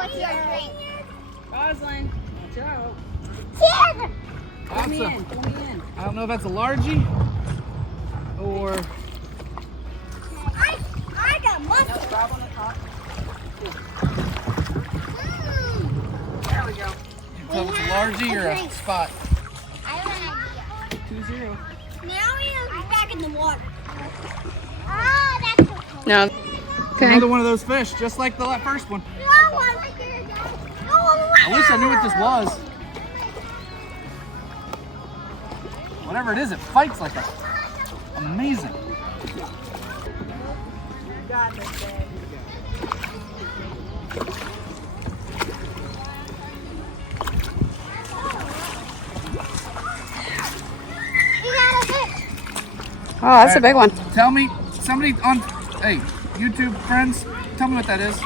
what's your drink. Roslyn, watch out. Cheers! Pull me in, pull me in. I don't know if that's a largie or. I got No, muscle. grab on the top. There we go. You can tell if it's a largie or a spot. I have an idea. 2-0. Now he's back in the water. Oh, that's okay. No. Okay. Another one of those fish, just like the first one. No, I like it again. No, I wish I knew what this was. Whatever it is, it fights like a amazing. We got a fish. Oh, that's a big one. Tell me, somebody on, hey, YouTube friends, tell me what that is.